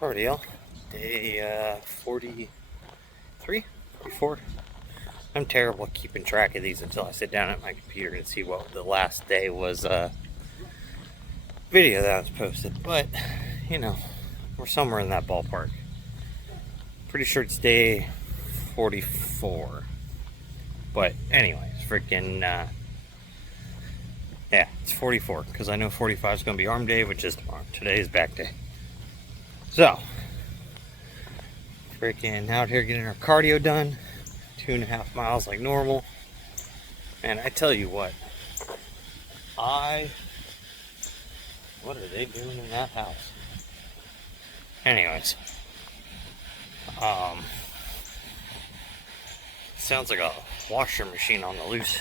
Alrighty, y'all. Day 43, 44. I'm terrible at keeping track of these until I sit down at my computer and see what the last day was video that was posted. But, you know, we're somewhere in that ballpark. Pretty sure it's day 44. But anyways, freaking, yeah, it's 44. Because I know 45 is going to be arm day, which is tomorrow. Today is back day. So, freaking out here getting our cardio done. 2.5 miles like normal. And I tell you what, what are they doing in that house? Anyways, sounds like a washer machine on the loose.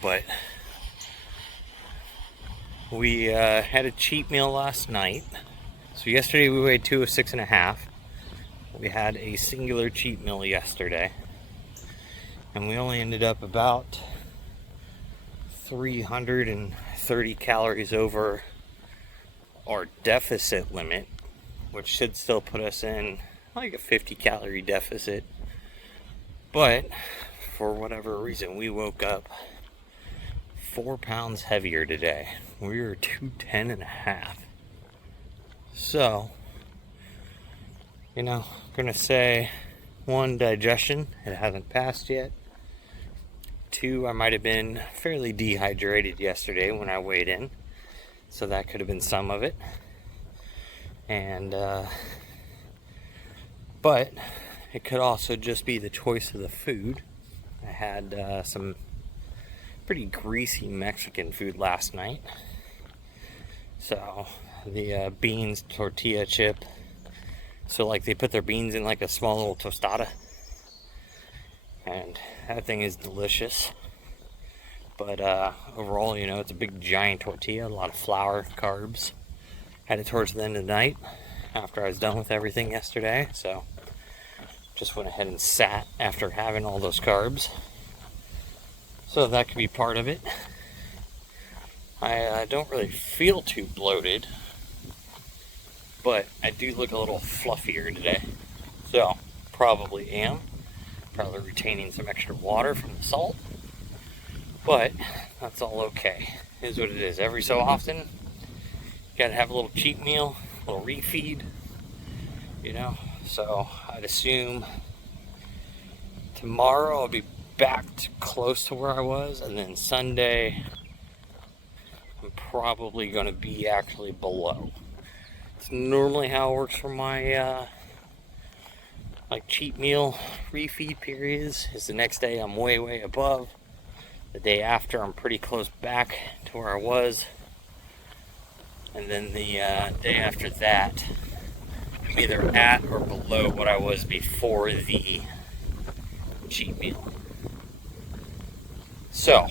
But we had a cheat meal last night. So yesterday we weighed 2 of 6.5. We had a singular cheat meal yesterday, and we only ended up about 330 calories over our deficit limit, which should still put us in like a 50 calorie deficit. But for whatever reason, we woke up 4 pounds heavier today. We were 210.5. So, you know, I'm gonna say 1, digestion, it hasn't passed yet. 2, I might have been fairly dehydrated yesterday when I weighed in, so that could have been some of it. And but it could also just be the choice of the food. I had some pretty greasy Mexican food last night. So the beans tortilla chip. So like they put their beans in like a small little tostada. And that thing is delicious. But overall, you know, it's a big giant tortilla, a lot of flour, carbs. Had it towards the end of the night after I was done with everything yesterday. So just went ahead and sat after having all those carbs. So that could be part of it. I don't really feel too bloated, but I do look a little fluffier today. So, probably am. Probably retaining some extra water from the salt. But, that's all okay. It is what it is. Every so often, you gotta have a little cheat meal, a little refeed, you know. So, I'd assume tomorrow I'll be back to close to where I was, and then Sunday I'm probably going to be actually below. It's normally how it works for my like cheat meal refeed periods. Is the next day I'm way above. The day after I'm pretty close back to where I was, and then the day after that I'm either at or below what I was before the cheat meal. So,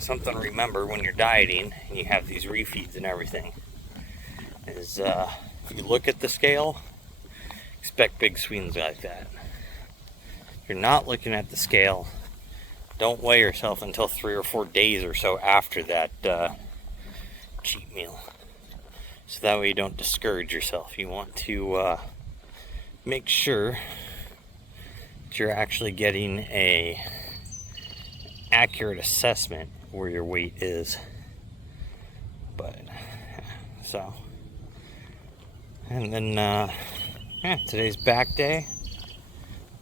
something to remember when you're dieting and you have these refeeds and everything is if you look at the scale, expect big swings like that. If you're not looking at the scale, don't weigh yourself until 3 or 4 days or so after that cheat meal. So that way you don't discourage yourself. You want to make sure that you're actually getting a accurate assessment where your weight is. But so, and then yeah, today's back day.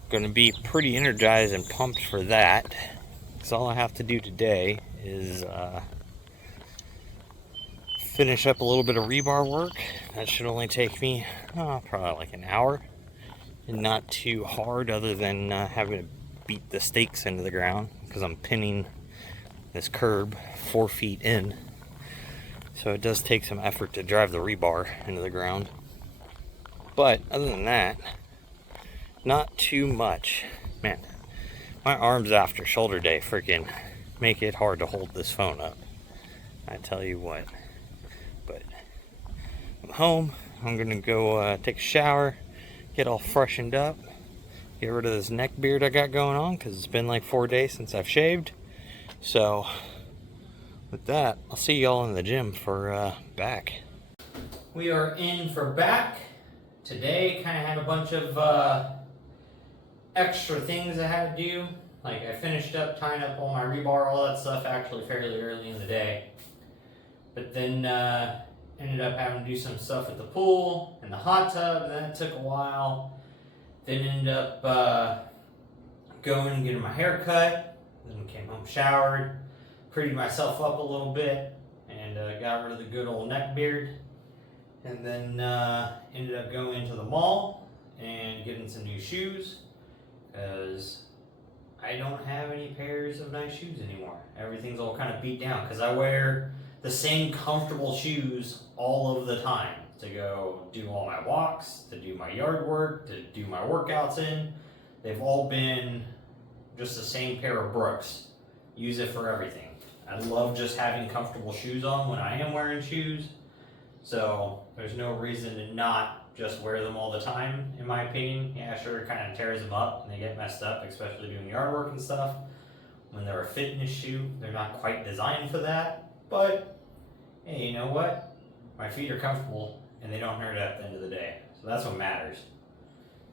Going to be pretty energized and pumped for that, because all I have to do today is finish up a little bit of rebar work. That should only take me probably like an hour, and not too hard, other than having to beat the stakes into the ground, because I'm pinning this curb 4 feet in, so it does take some effort to drive the rebar into the ground. But other than that, not too much. Man, my arms after shoulder day freaking make it hard to hold this phone up, I tell you what. But I'm home. I'm gonna go take a shower, get all freshened up, get rid of this neck beard I got going on, because it's been like 4 days since I've shaved. So with that, I'll see y'all in the gym for back. We are in for back. Today kind of had a bunch of extra things I had to do. Like I finished up tying up all my rebar, all that stuff actually fairly early in the day. But then ended up having to do some stuff at the pool and the hot tub, and that took a while. Then ended up going and getting my hair cut. Then came home, showered, prettied myself up a little bit, and got rid of the good old neck beard. And then ended up going to the mall and getting some new shoes, because I don't have any pairs of nice shoes anymore. Everything's all kind of beat down because I wear the same comfortable shoes all of the time to go do all my walks, to do my yard work, to do my workouts in. They've all been just the same pair of Brooks. Use it for everything. I love just having comfortable shoes on when I am wearing shoes. So there's no reason to not just wear them all the time, in my opinion. Yeah, sure, it kind of tears them up and they get messed up, especially doing yard work and stuff. When they're a fitness shoe, they're not quite designed for that. But, hey, you know what? My feet are comfortable and they don't hurt at the end of the day. So that's what matters.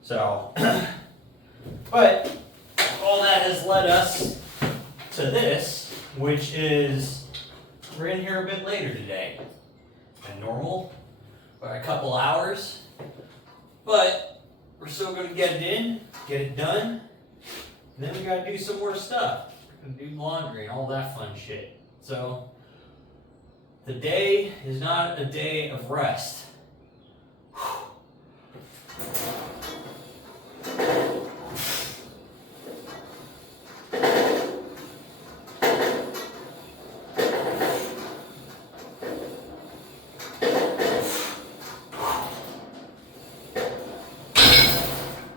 So, but all that has led us to this, which is we're in here a bit later today than normal, by a couple hours. But we're still going to get it in, get it done, and then we got to do some more stuff. We're going to do laundry and all that fun shit. So, the day is not a day of rest.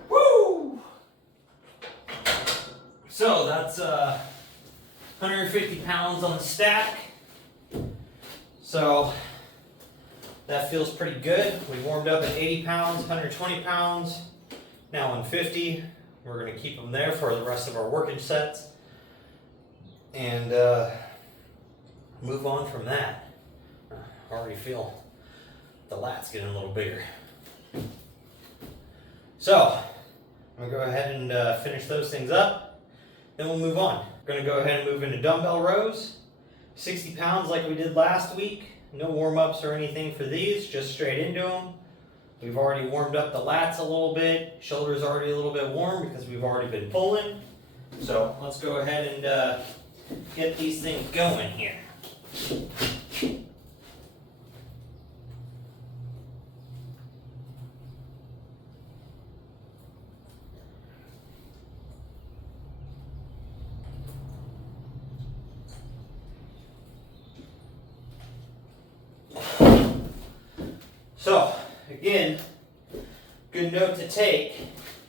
Woo! So that's 150 pounds on the stack. So that feels pretty good. We warmed up at 80 pounds, 120 pounds, now 150. We're going to keep them there for the rest of our working sets and move on from that. I already feel the lats getting a little bigger. So I'm going to go ahead and finish those things up, then we'll move on. We're going to go ahead and move into dumbbell rows. 60 pounds like we did last week. No warm-ups or anything for these, just straight into them. We've already warmed up the lats a little bit. Shoulders already a little bit warm because we've already been pulling. So let's go ahead and get these things going here. So, again, good note to take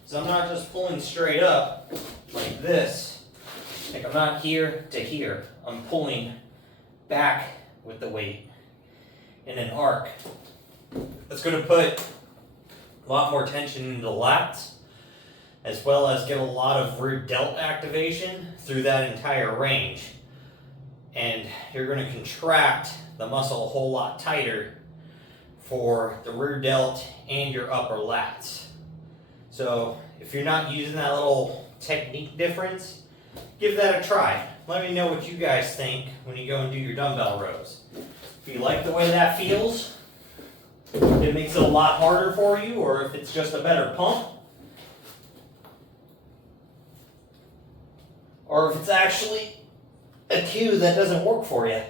is I'm not just pulling straight up like this. Like I'm not here to here. I'm pulling back with the weight in an arc. That's going to put a lot more tension into the lats, as well as get a lot of rear delt activation through that entire range. And you're going to contract the muscle a whole lot tighter for the rear delt and your upper lats. So if you're not using that little technique difference, give that a try. Let me know what you guys think when you go and do your dumbbell rows. If you like the way that feels, if it makes it a lot harder for you, or if it's just a better pump, or if it's actually a cue that doesn't work for you.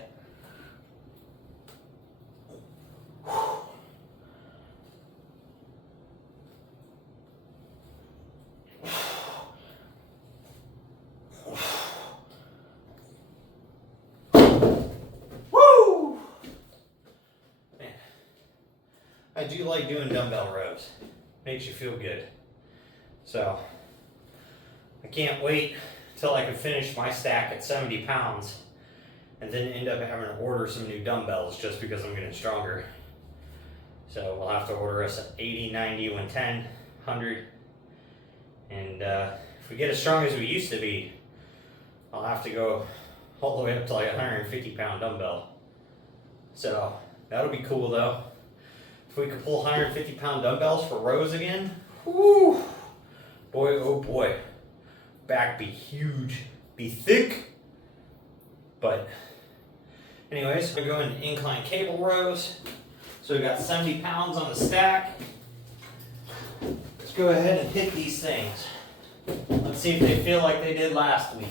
I do like doing dumbbell rows. Makes you feel good. So, I can't wait till I can finish my stack at 70 pounds and then end up having to order some new dumbbells just because I'm getting stronger. So, we'll have to order us 80, 90, 110, 100. And if we get as strong as we used to be, I'll have to go all the way up to like a 150 pound dumbbell. So, that'll be cool though. If we could pull 150-pound dumbbells for rows again, whoo, boy, oh boy, back be huge, be thick. But anyways, we're going to incline cable rows. So we got 70 pounds on the stack. Let's go ahead and hit these things. Let's see if they feel like they did last week.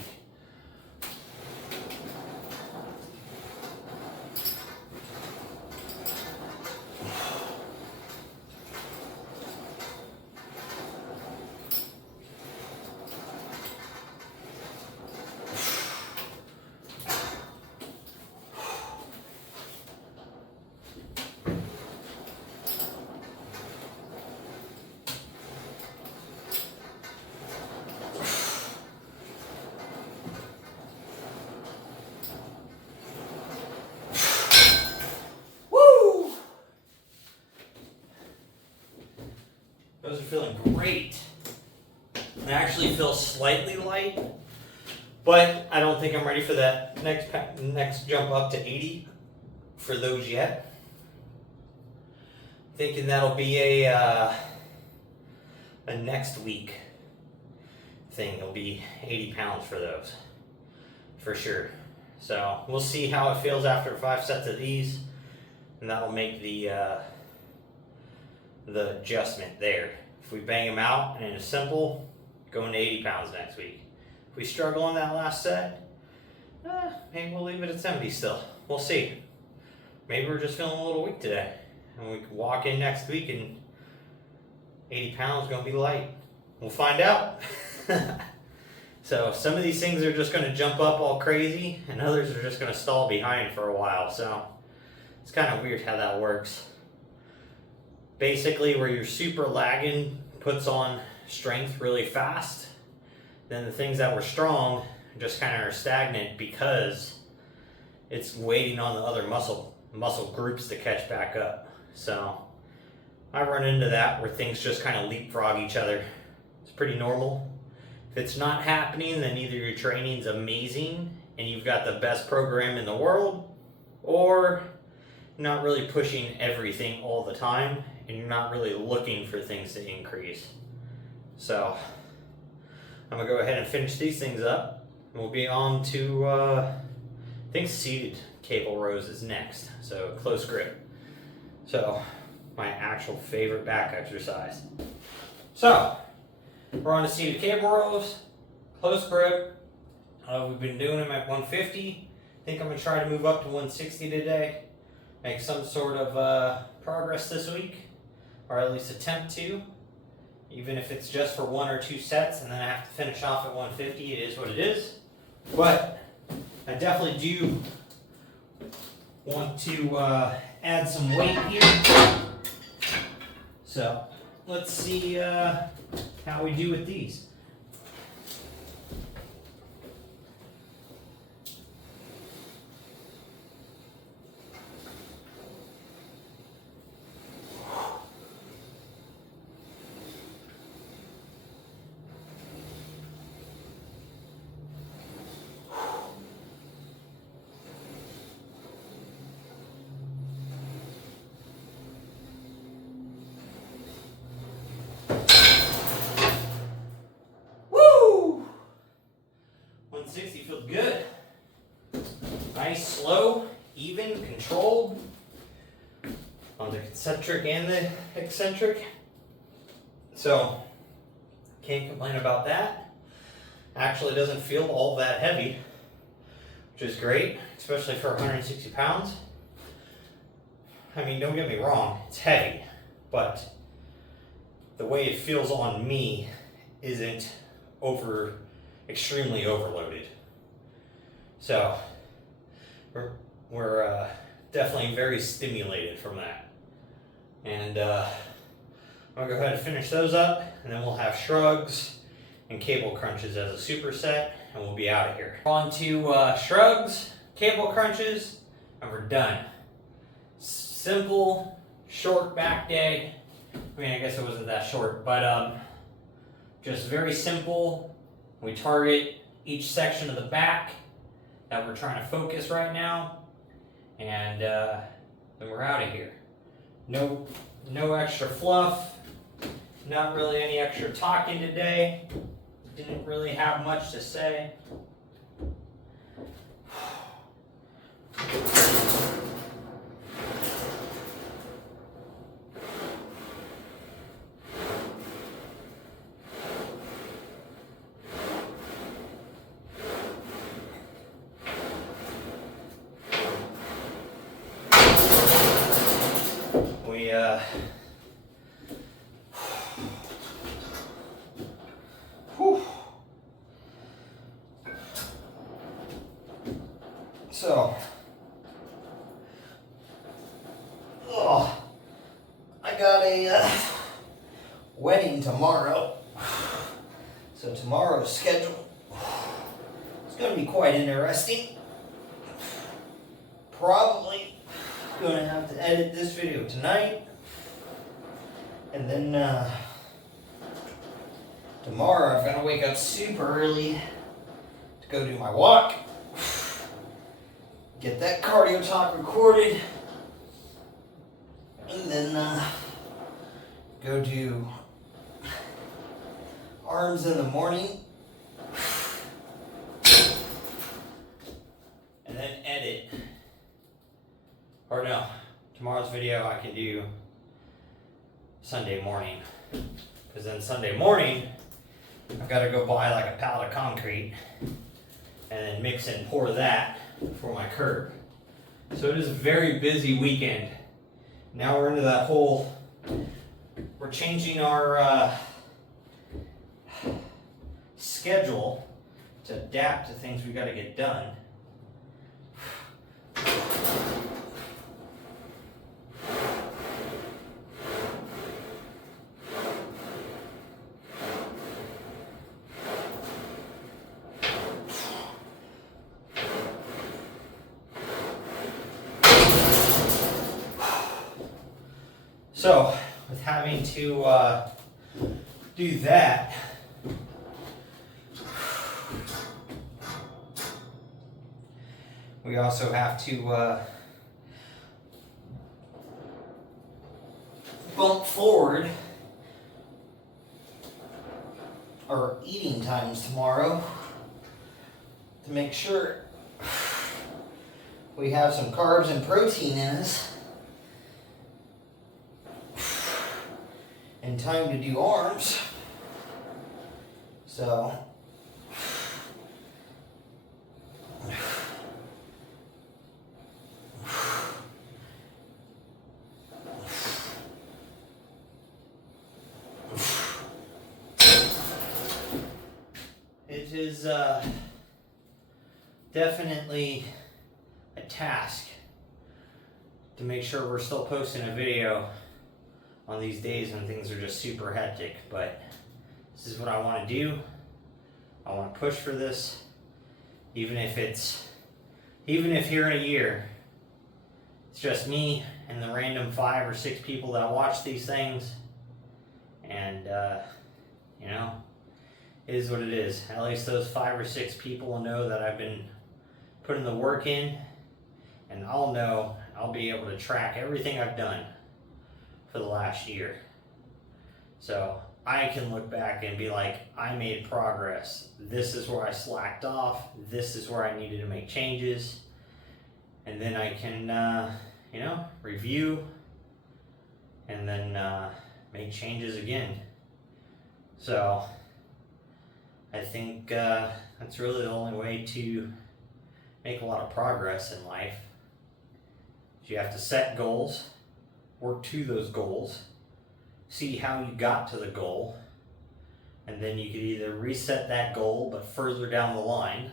Those are feeling great. I actually feel slightly light, but I don't think I'm ready for that next jump up to 80 for those yet. Thinking that'll be a next week thing. It'll be 80 pounds for those, for sure. So we'll see how it feels after 5 sets of these, and that'll make the adjustment there. If we bang them out and it's simple, going to 80 pounds next week. If we struggle on that last set, maybe we'll leave it at 70 still. We'll see. Maybe we're just feeling a little weak today, and we can walk in next week and 80 pounds is going to be light. We'll find out. So some of these things are just going to jump up all crazy, and others are just going to stall behind for a while. So it's kind of weird how that works. Basically, where you're super lagging puts on strength really fast, then the things that were strong just kind of are stagnant because it's waiting on the other muscle groups to catch back up. So I run into that where things just kind of leapfrog each other. It's pretty normal. If it's not happening, then either your training's amazing and you've got the best program in the world, or not really pushing everything all the time, and you're not really looking for things to increase. So I'm gonna go ahead and finish these things up. We'll be on to I think seated cable rows is next. So close grip. So my actual favorite back exercise. So we're on to seated cable rows, close grip. We've been doing them at 150. I think I'm gonna try to move up to 160 today. Make some sort of progress this week, or at least attempt to, even if it's just for 1 or 2 sets and then I have to finish off at 150. It is what it is. But I definitely do want to add some weight here. So let's see how we do with these. Woo! 160 feels good. Nice, slow, even, controlled on the concentric and the eccentric. So, can't complain about that. Actually doesn't feel all that heavy, which is great, especially for 160 pounds. I mean, don't get me wrong, it's heavy, but the way it feels on me isn't extremely overloaded. So we're definitely very stimulated from that. And I'm gonna go ahead and finish those up, and then we'll have shrugs and cable crunches as a superset, and we'll be out of here. On to shrugs, cable crunches, and we're done. Simple, short back day. I mean, I guess it wasn't that short, but just very simple. We target each section of the back that we're trying to focus right now, and then we're out of here. No No extra fluff. Not really any extra talking today. Didn't really have much to say. So, I got a wedding tomorrow. So tomorrow's schedule is going to be quite interesting. Probably going to have to edit this video tonight. And then tomorrow I've got to wake up super early to go do my walk. Get that cardio talk recorded, and then go do arms in the morning, and then edit. Or no, tomorrow's video I can do Sunday morning, because then Sunday morning I've got to go buy like a pallet of concrete and then mix and pour that for my curb. So it is a very busy weekend. Now we're into that whole, we're changing our schedule to adapt to things we got to get done. So, with having to do that, we also have to bump forward our eating times tomorrow to make sure we have some carbs and protein in us in time to do arms. So it is definitely a task to make sure we're still posting a video on these days when things are just super hectic, but this is what I want to do. I want to push for this, even if here in a year it's just me and the random 5 or 6 people that watch these things, and you know, it is what it is. At least those 5 or 6 people will know that I've been putting the work in, and I'll be able to track everything I've done for the last year. So I can look back and be like, I made progress. This is where I slacked off. This is where I needed to make changes. And then I can, review and then make changes again. So I think that's really the only way to make a lot of progress in life. You have to set goals, work to those goals, see how you got to the goal, and then you could either reset that goal but further down the line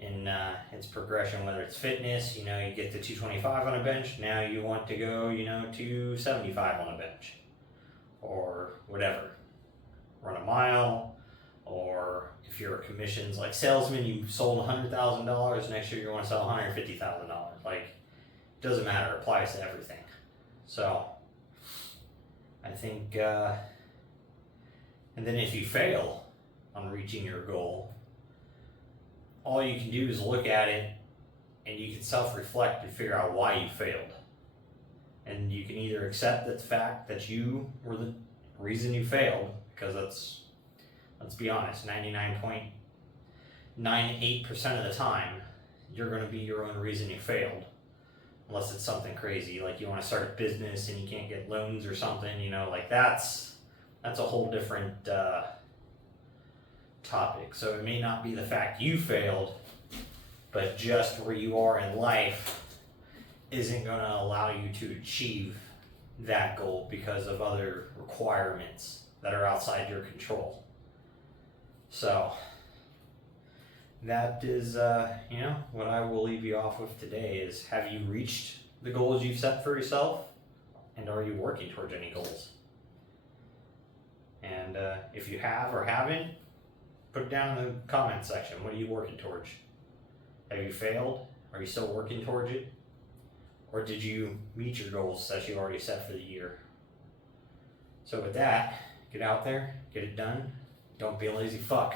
in its progression, whether it's fitness, you get to 225 on a bench, now you want to go, 275 on a bench, or whatever, run a mile, or if you're a commissions like salesman, you sold $100,000, next year you want to sell $150,000. Like, it doesn't matter, it applies to everything. So I think, and then if you fail on reaching your goal, all you can do is look at it and you can self-reflect and figure out why you failed. And you can either accept the fact that you were the reason you failed, because let's be honest, 99.98% of the time, you're going to be your own reason you failed. Unless it's something crazy, like you want to start a business and you can't get loans or something, you know, like that's a whole different topic. So it may not be the fact you failed, but just where you are in life isn't going to allow you to achieve that goal because of other requirements that are outside your control. So that is, what I will leave you off with today is, have you reached the goals you've set for yourself? And are you working towards any goals? And if you have or haven't, put it down in the comment section. What are you working towards? Have you failed? Are you still working towards it? Or did you meet your goals that you already set for the year? So with that, get out there, get it done. Don't be a lazy fuck.